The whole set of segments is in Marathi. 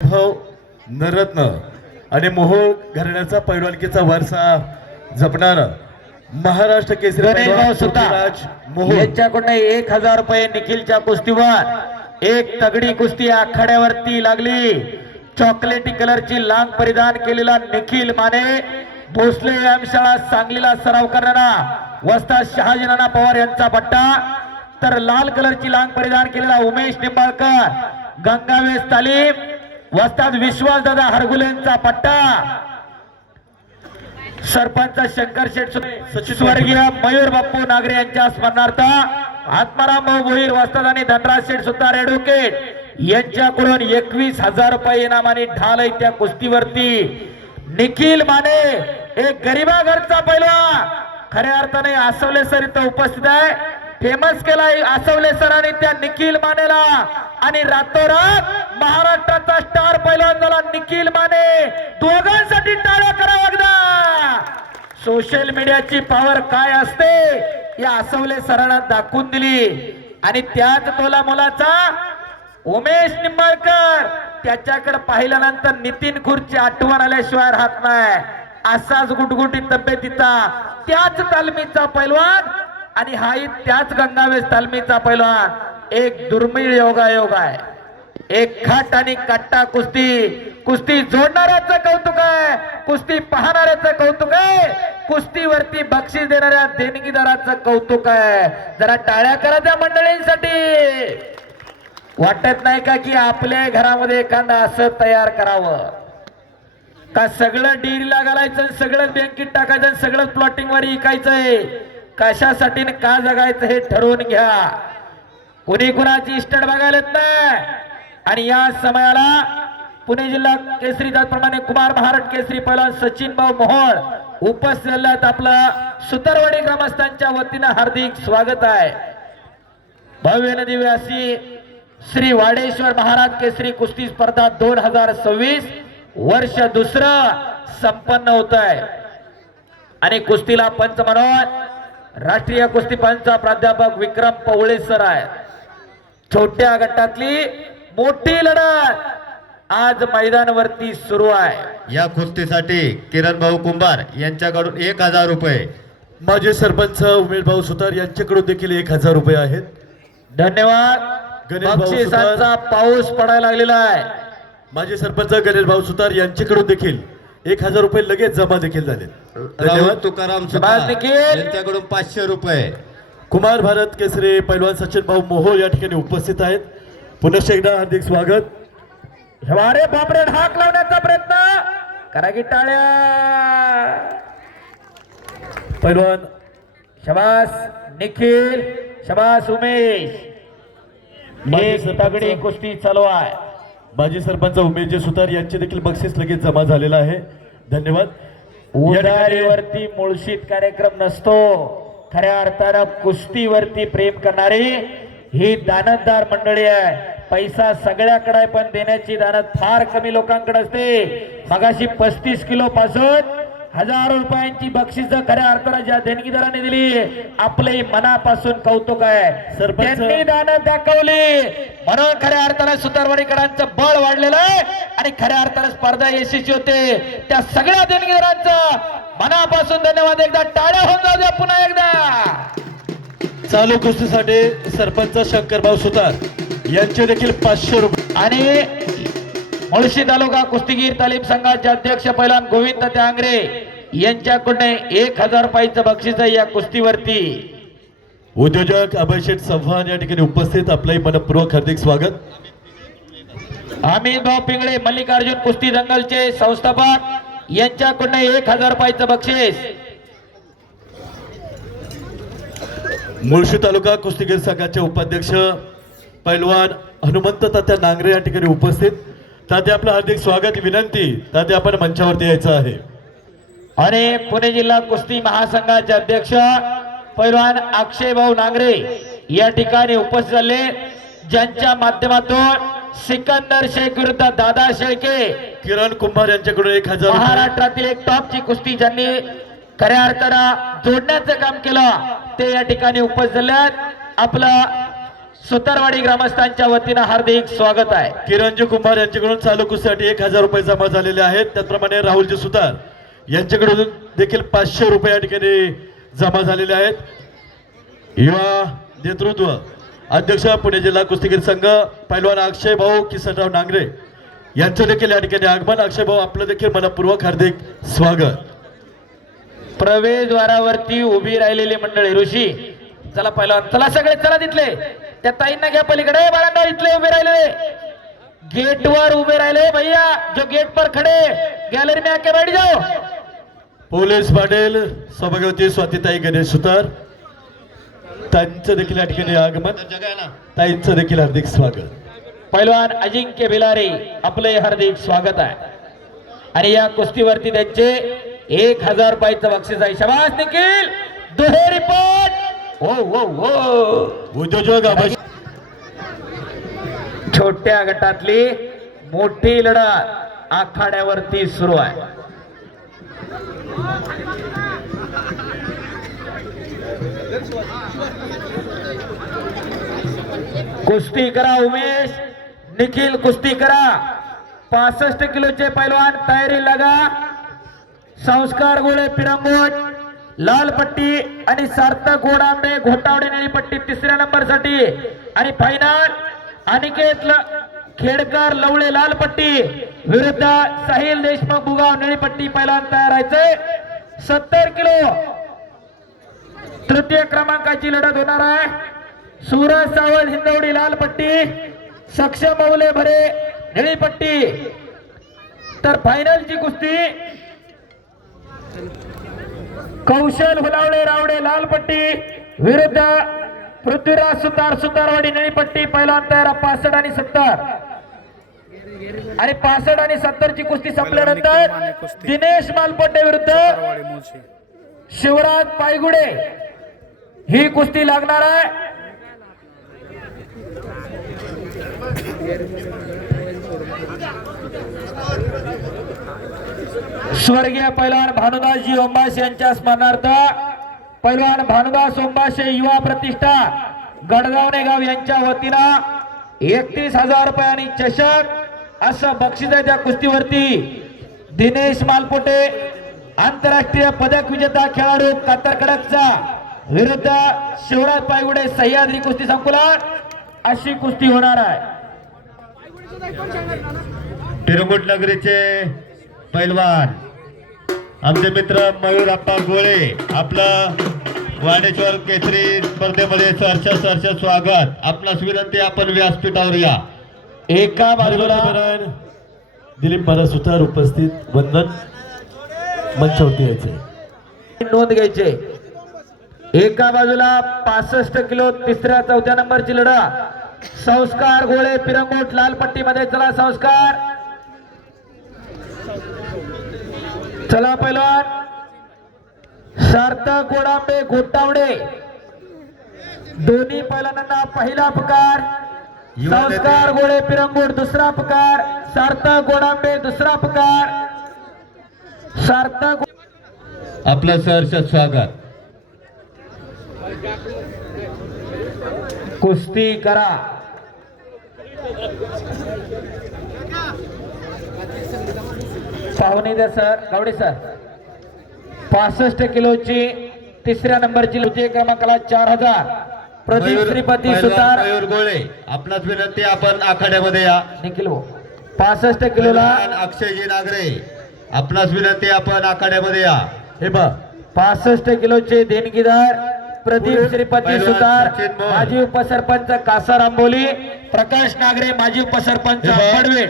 भाऊ नरत्न आणि मोहोळ घराण्याचा पैलवानकीचा वारसा जपणारा महाराष्ट्र केसरी पैलवान पृथ्वीराज मोहोळ यांच्याकडून 1000 रुपये निखिलच्या कुस्तीवर एक तगडी कुस्ती आखाड्यावरती लागली। चॉकलेटी कलरची लांग परिधान केलेला निखिल माने भोसले व्यायामशाळा सांगलीला सराव करणारा वस्ताद शहाजीनाना पवार यांचा पट्टा, तर लाल कलरची लांग परिधान केलेला उमेश निंबाळकर गंगावेस तालीम वस्ताद विश्वास दादा हरगुलेंचा पट्टा। सरपंच शंकर शेठ स्वर्गीय मयूर बाप्पू नागरे यांच्या स्मरणार्थ आत्माराम भाऊ भोईर वस्ताद आणि धनराज शेठ सुतार एडव्होकेट यांच्याकडून 21,000 रुपये इनामाने ढाल आहे त्या कुस्तीवरती। निखिल माने एक गरीबा घरचा पैलवान खऱ्या अर्थाने आसवले सर इथं उपस्थित आहे। फेमस केलाय आसवले सरांनी त्या निखिल मानेला आणि रातोरात महाराष्ट्राचा स्टार पैलवान झाला निखिल माने। दोघांसाठी टाळ्या करा एकदा। सोशल मीडियाची पॉवर काय असते या आसवले सरांना दाखवून दिली आणि त्याच तोला मुलाचा उमेश निंबाळकर त्याच्याकडे पाहिल्यानंतर नितीन खुर्ची आठवण आल्याशिवाय राहत नाही। असाच गुटगुटीत तब्येतीचा त्याच तालमीचा पैलवान आणि हाही त्याच गंगावेस तालमीचा पैलवान एक दुर्मिळ योगायोग आहे। एक खाट आणि कट्टा कुस्ती, कुस्ती जोडणाऱ्याचं कौतुक आहे, कुस्ती पाहणाऱ्याचं कौतुक आहे, कुस्तीवरती बक्षीस देणाऱ्या देणगीदाराचं कौतुक आहे। जरा टाळ्या करा त्या मंडळींसाठी। वाटत नाही का की आपल्या घरामध्ये एखादा असं तयार करावं का सगळं डेअरीला घालायचं, सगळं बँकेत टाकायचं, सगळं प्लॉटिंग वर विकायचंय? कशासाठी का जगायचं हे ठरवून घ्या। कोणी कुणाची इस्टेट बघायला येत नाही आणि या समयाला पुणे जिल्हा केसरी त्याचप्रमाणे कुमार महाराष्ट्र केसरी पैलवान सचिन भाऊ मोहोळ उपस्थित झालेत। आपलं सुतारवाडी ग्रामस्थांच्या वतीनं हार्दिक स्वागत आहे। भव्य नदिव्य अशी श्री वाडेश्वर महाराज केसरी कुस्ती स्पर्धा 2026 वर्ष दुसरं संपन्न होत आहे आणि कुस्तीला पंच म्हणून राष्ट्रीय कुस्ती पंच प्राध्यापक विक्रम पवळे सर आहे। छोट्या गटातली मोठी लढत आज मैदानावरती सुरू आहे। या कुस्तीसाठी किरण भाऊ कुंभार यांच्याकडून 1000 रुपये, माजी सरपंच उमेश भाऊ सुतार यांच्याकडून देखील 1000 रुपये आहेत। धन्यवाद। गणेश भाऊ बक्षिसांचा पाऊस पडायला लागलेला आहे। माजी सरपंच गणेश भाऊ सुतार यांच्याकडून देखील 1000 रुपये लगेच जमा देखील झाले। राहुल तुकाराम सुतार निखिल यांच्याकडून 500 रुपये। कुमार भारत केसरी पैलवान सचिन भाऊ मोहोळ या ठिकाणी उपस्थित आहेत। पुनश्च एकदा हार्दिक स्वागत। हमारे बापरे ढाक लावण्याचा प्रयत्न करा की टाळ्या। पैलवान शबास निखिल, शबास उमेश। एक तगडी कुस्ती चालू आहे। माजी सरपंच उमेशजी सुतार यांचे देखील बक्षीस लगेच जमा झालेला आहे। धन्यवाद। उदारीवरती मुळशीत कार्यक्रम नसतो, खऱ्या अर्थानं कुस्तीवरती प्रेम करणारी ही दानतदार मंडळी आहे। पैसा सगळ्याकडे पण देण्याची दानत फार कमी लोकांकडे असते। मगाशी 35 किलो पासून हजारो रुपयांची बक्षीस खऱ्या अर्थानं ज्या देणगीदारांनी दिली आपले मनापासून कौतुक आहे। त्यांनी दानत दाखवली म्हणून खऱ्या अर्थानं सुतारवाडीकरांचं बळ वाढलेलं आहे आणि खऱ्या अर्थानं स्पर्धा यशस्वी होते। त्या सगळ्या देणगीदारांचं मनापासून धन्यवाद। एकदा टाळ्या होऊन जाऊ द्या पुन्हा एकदा। चालू कुस्तीसाठी सरपंच शंकरभाऊ सुतार यांचे देखील 500 रुपये आणि मुळशी तालुका कुस्तीगीर तालीम संघाचे अध्यक्ष पैलवान गोविंद त्यांगरे यांच्याकडून 1000 रुपयाचं बक्षीस आहे या कुस्तीवरती। उद्योजक अभय शेठ चव्हाण या ठिकाणी उपस्थित, आपलंही मनपूर्वक हार्दिक स्वागत। अमित भाऊ पिंगळे मल्लिकार्जुन कुस्ती दंगलचे संस्थापक यांच्याकडून 1000 रुपयाचं बक्षीस। मुळशी तालुका कुस्तीगीर संघाचे उपाध्यक्ष पैलवान हनुमंत तात्या नांगरे या ठिकाणी उपस्थित। तात्या आपलं हार्दिक स्वागत, विनंती तात्या आपण मंचावरती यायचं आहे। आणि पुणे जिल्हा कुस्ती महासंघाचे अध्यक्ष पैलवान अक्षय भाऊ नांगरे या ठिकाणी उपस्थित झाले, ज्यांच्या माध्यमातून सिकंदर शेख विरुद्ध दादा शेळके किरण कुंभार यांच्याकडून 1000 महाराष्ट्रातील एक टॉपची कुस्ती ज्यांनी खऱ्या अर्थानं जोडण्याचं काम केलं ते या ठिकाणी उपस्थित झाले। आपलं सुतारवाडी ग्रामस्थांच्या वतीनं हार्दिक स्वागत आहे. किरणजी कुंभार यांच्याकडून चालू कुस्तीसाठी 1000 रुपये जमा झालेले आहेत. त्याचप्रमाणे राहुलजी सुतार यांच्याकडून देखील 500 रुपये या ठिकाणी जमा झालेले आहेत. युवा नेतृत्व अध्यक्ष पुणे जिल्हा कुस्तीगीर संघ पैलवान अक्षय भाऊ किसनराव नांगरे यांचं देखील या ठिकाणी आगमन. अक्षय भाऊ आपलं देखील मनपूर्वक हार्दिक स्वागत. प्रवेशद्वारावरती उभी राहिलेली मंडळी ऋषी चला पहिलवान चला सगळे चला तिथले त्या ताईंना घ्या पलीकडे बाळांना इथले उभे राहिले गेट वर उभे राहिले भैया जो गेट पर खडे गॅलरी में आके बैठ जाओ. पोलीस पाटील सौभाग्यवती स्वातीताई गणेश सुतार त्यांचं देखील या ठिकाणी आगमन. ताईंचं देखील हार्दिक स्वागत. पैलवान अजिंक्य भिलारे आपले हार्दिक स्वागत आहे. आणि या कुस्तीवरती त्यांचे 1000 रुपयाचं बक्षीस आहे. शाबास निखिल दुहेरी पट ओ ओ ओ उद्योजक आभाष छोट्या गटातली मोठी लढत आखाड्यावरती सुरू आहे. कुस्ती करा उमेश निखिल कुस्ती करा. 65 किलोचे पैलवान तयारी लगा. संस्कार गोळे पिरंगोट लाल पट्टी आणि सार्थक गोडांबे घोटावडे निळी पट्टी 3ऱ्या नंबर साठी. आणि फायनल अनिकेत खेडकर लवळे लाल पट्टी विरुद्ध साहिल देशमुख बुगाव निळी पट्टी पैलवान तयार व्हायचे. 70 किलो तृतीय क्रमांकाची लढत होणार आहे. सूरज सावंत हिंदवडी लाल पट्टी सक्षम मौले भरे निळी पट्टी. तर फायनलची कुस्ती कौशल हुलावळे रावडे लाल पट्टी विरुद्ध पृथ्वीराज सुतार सुतारवाडी निळी पट्टी पैलवान तयार 65 आणि 70. आणि 65 आणि 70 ची कुस्ती संपल्यानंतर दिनेश मालपट्टे विरुद्ध शिवराज पायगुडे ही कुस्ती लागणार आहे. स्वर्गीय पैलवान भानुदासजी ओंबाशे यांच्या स्मरणार्थ पैलवान भानुदास ओंबाशे युवा प्रतिष्ठा गडगावणे गाव यांच्या वतीनं 31,000 रुपये आणि चषक असं बक्षीस आहे. त्या कुस्तीवरती दिनेश मालपोटे आंतरराष्ट्रीय पदक विजेता खेळाडू कातरकडकचा विरुद्ध शिवराज पायगुडे सह्याद्री कुस्ती संकुलात अशी कुस्ती होणार आहे. पिरंगुट नगरीचे पैलवान आमचे मित्र मयूर आप्पा गोळे आपलं वाडेश्वर केसरी स्पर्धेमध्ये सहर्ष स्वागत. आपणास विनंती आपण व्यासपीठावर या. एका बाजूला दिलीप महाराज सुतार उपस्थित वंदन मंचावरती यायचे. नोंद घ्यायचे. एका बाजूला 65 किलो 3ऱ्या 4थ्या नंबरची लढत संस्कार गोळे पिरंगोट लाल पट्टीमध्ये. चला संस्कार चला पैलवान सार्थक गोडांबे घोटावडे दोन्ही पैलवानांना पहिला पुकार. संस्कार गोळे पिरंगोट दुसरा पुकार. सार्थक गोडांबे दुसरा पुकार. सार्थक आपलं सहर्ष स्वागत. कुस्ती करा. पाहुणे द्या सर गावडे सर. 65 किलोची 3ऱ्या नंबरची तृतीय क्रमांकाला 4000 प्रदीप श्रीपती सुतार मयूर गोळे आपणास विनंती आपण आखाड्यामध्ये या. निखिल 65 किलोला अक्षयजी नागरे आपणास विनंती आपण आखाड्यामध्ये या. हे बा 65 किलोचे देणगीदार प्रदीप श्रीपती पैलवान सुतार सचिन मोहन. माजी उपसरपंच कासार आंबोली प्रकाश नागरे माजी उपसरपंच आंबडवे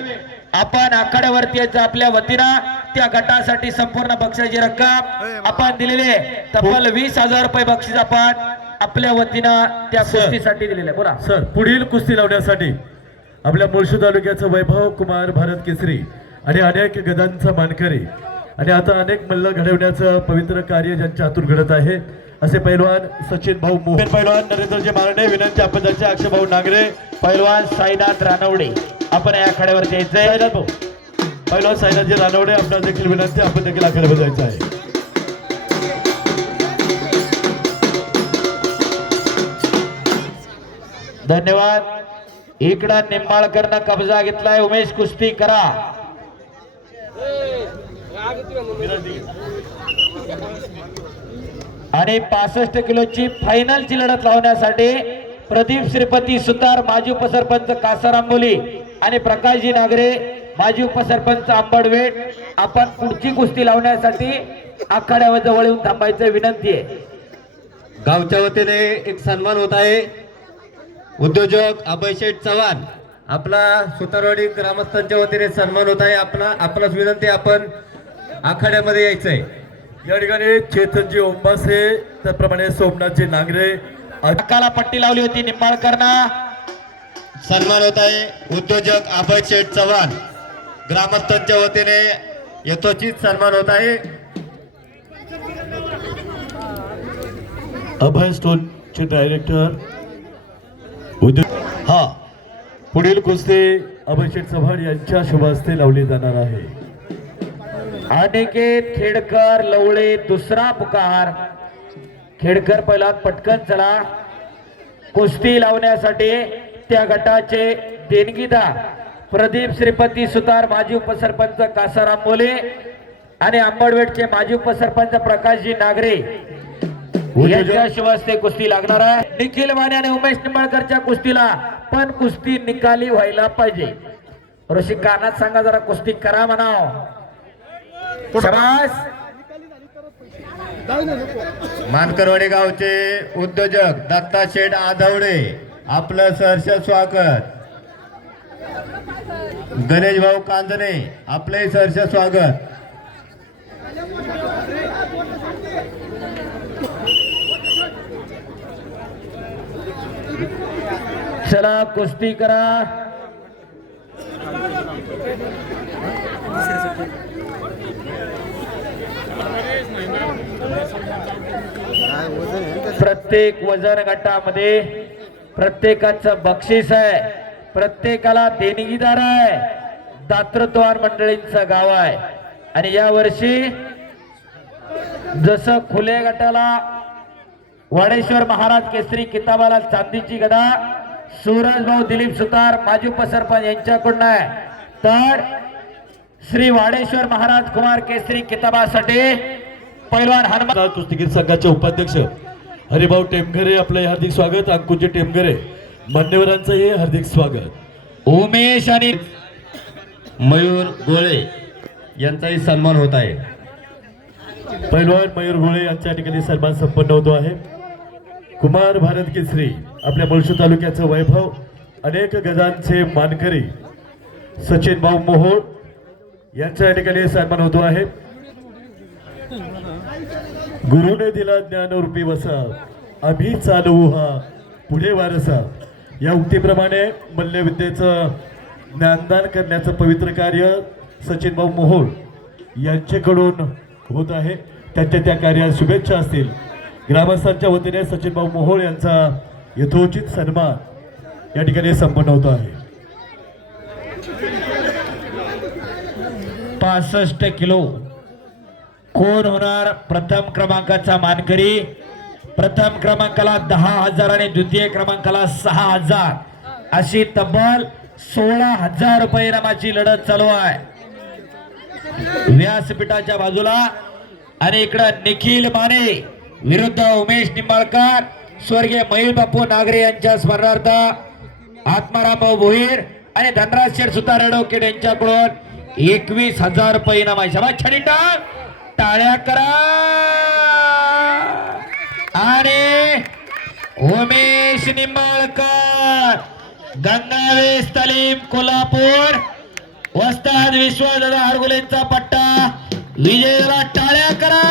आपण आखाड्यावरती यायचं आपल्या वतीनं. त्या गटासाठी संपूर्ण बक्षिसाची रक्कम आपण दिलेली तब्बल 20,000 रुपये बक्षीस आपण आपल्या वतीनं त्या कुस्तीसाठी दिलेले. बोला सर. पुढील कुस्ती लावण्यासाठी आपल्या मुळशी तालुक्याचं वैभव कुमार भारत केसरी आणि अनेक गदांचा मानकरी आणि आता अनेक मल्ल घडवण्याचं पवित्र कार्य ज्यांच्या हातून घडत आहे असे पैलवान सचिन भाऊ मोहन, पैलवान नरेंद्रजी मारणे, विनंती अपदाचे अक्षय भाऊ नागरे, पैलवान साईनाथ रानवडे आपण या आखाड्यावरती यायचंय. साईनाथ भाऊ पैलवान साईनाथजी रानवडे आपल्याला देखील विनंती आपण देखील आखाड्यावर जायचं आहे. धन्यवाद। इकडं निंबाळकरनं कब्जा घेतलाय। उमेश कुस्ती करा। आणि 65 किलोची फायनलची लढत लावण्यासाठी प्रदीप श्रीपती सुतार माजी उपसरपंच कासारांबोली आणि प्रकाशजी नागरे माजी उपसरपंच आंबडवेट आपण पुढची कुस्ती लावण्यासाठी आखाड्यावर जवळ येऊन थांबायचं विनंती आहे। गावच्या वतीने एक सन्मान होत आहे। उद्योजक अभय शेठ चव्हाण आपला सुतारवाडी ग्रामस्थांच्या वतीने सन्मान होत आहे। आपणास विनंती, आपण आखाड्यामध्ये यायचंय। या ठिकाणी चेतनजी ओंबासे त्याप्रमाणे सोमनाथजी नांगरे अक्काला पट्टी लावली होती निंबाळकरनं। सन्मान होत आहे उद्योजक अभय शेठ चव्हाण ग्रामस्थांच्या वतीने यथोचित सन्मान होत आहे। अभय स्टोनचे डायरेक्टर हा पुढील कुस्ती अभय शेठ चव्हाण यांच्या शुभ हस्ते लावली जाणार आहे। अनिकेत खेडकर लवळे दुसरा पुकार। खेडकर पहिला पटकन चला। कुस्ती लावण्यासाठी त्या गटाचे देणगीदार प्रदीप श्रीपती सुतार माजी उपसरपंच कासाराम मोले आणि आंबडवेटचे माजी उपसरपंच प्रकाशजी नागरे यांच्या शिवास्ते कुस्ती लागणार आहे। निखिल माने आणि उमेश निंबाळकरच्या कुस्तीला पण कुस्ती निकाली व्हायला पाहिजे। ऋषी कानात सांगा जरा कुस्ती करा म्हणाव। शाबास। मानकरवाडी गावचे उद्योजक दत्ता शेठ आधवडे आपलं सहर्ष स्वागत। गणेश भाऊ कांजणे आपले सहर्ष स्वागत। चला कुस्ती करा। प्रत्येक वजन गटामध्ये प्रत्येकाचं बक्षीस आहे, प्रत्येकाला देणगीदार आहे, दातृत्ववान मंडळींचं गाव आहे। आणि या वर्षी जसं खुल्या गटाला वाडेश्वर महाराज केसरी किताबाला चांदीची गदा सूरज भाऊ दिलीप सुतार माजी उपसरपंच यांच्याकडून आहे, तर श्री वाडेश्वर महाराज कुमार केसरी किताबासाठी पैलवान हनुमान कुस्तीगीर संघाचे उपाध्यक्ष हरिभाऊ टेमघरे आपले हार्दिक स्वागत। अंकुजी टेमघरे मान्यवरांचंही हार्दिक स्वागत। उमेश आणि मयूर गोळे यांचाही सन्मान होत आहे। पैलवान मयूर गोळे यांच्या ठिकाणी सन्मान संपन्न होतो आहे। कुमार भारत केसरी आपल्या मुळशी तालुक्याचं वैभव अनेक गजांचे मानकरी सचिन भाऊ मोहोळ यांच्या ठिकाणी सन्मान होतो आहे। गुरुने दिला ज्ञानरूपी वसा आम्ही चालवू हा पुढे वारसा या उक्तीप्रमाणे मल्लविद्येचं ज्ञानदान करण्याचं पवित्र कार्य सचिन भाऊ मोहोळ यांच्याकडून होत आहे। त्यांच्या त्या कार्यात शुभेच्छा असतील। ग्रामस्थांच्या वतीने सचिन भाऊ मोहोळ यांचा यथोचित सन्मान या ठिकाणी संपन्न होतो आहे। 65 किलो कोण होणार प्रथम क्रमांकाचा मानकरी? प्रथम क्रमांकाला 10,000 आणि द्वितीय क्रमांकाला 6,000 अशी तब्बल 16,000 रुपये इनामाची लढत चालू आहे व्यासपीठाच्या बाजूला। आणि इकडं निखिल माने विरुद्ध उमेश निंबाळकर, स्वर्गीय मयूर बापू नागरे यांच्या स्मरणार्थ आत्माराम भोईर आणि धनराज शेठ सुतार रेडोकेट यांच्याकडून 21,000 रुपये इनाम आहे। शाबास छडीटा टाळ्या करा। आणि उमेश निंबाळकर गंगावेस तालीम कोल्हापूर वस्ताद विश्वदादा हरगुलेंचा पट्टा विजयाला टाळ्या करा।